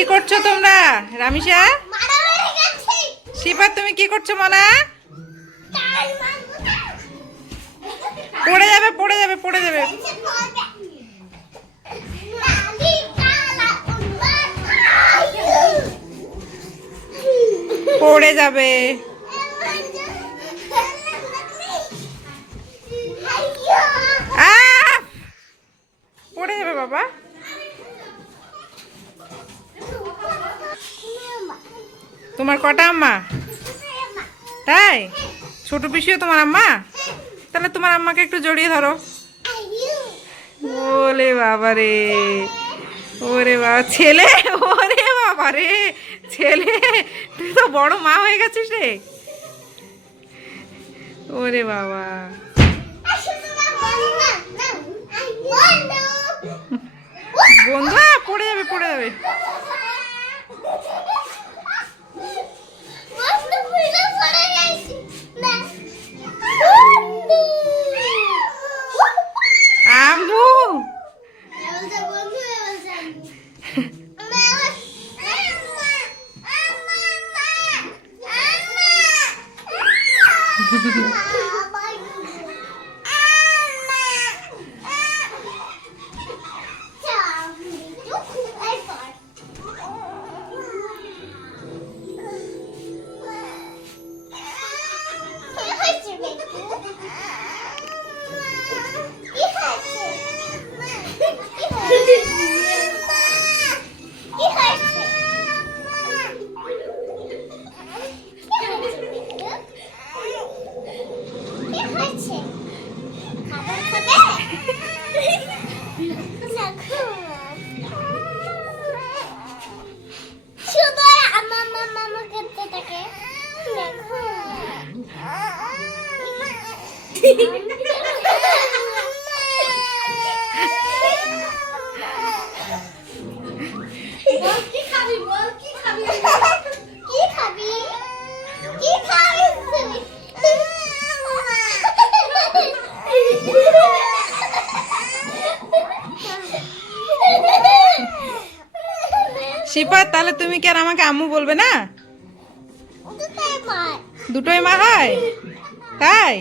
কি করছো তোমরা? রামিসা, শিপা, তুমি কি করছো? মনা, পড়ে যাবে, পড়ে যাবে, পড়ে যাবে, পড়ে যাবে। পড়ে যাবে বাবা। তোমার কটা আম্মা? তাই? ছোট পিসিও তোমার আম্মা? তাহলে তোমার আম্মাকে একটু জড়িয়ে ধরো। ওলে বাবা রে, ওরে বাবা ছেলে, ওরে বাবা রে ছেলে, তুই তো বড় মা হয়ে গেছিস রে। ওরে বাবা, বন্ধু পড়ে যাবে, পড়ে যাবে। আম্মু শিপা, তাহলে তুমি কি আর আমাকে আম্মু বলবে না? দুটোই মা হয়? তাই?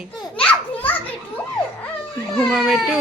ঘুমাবে একটু।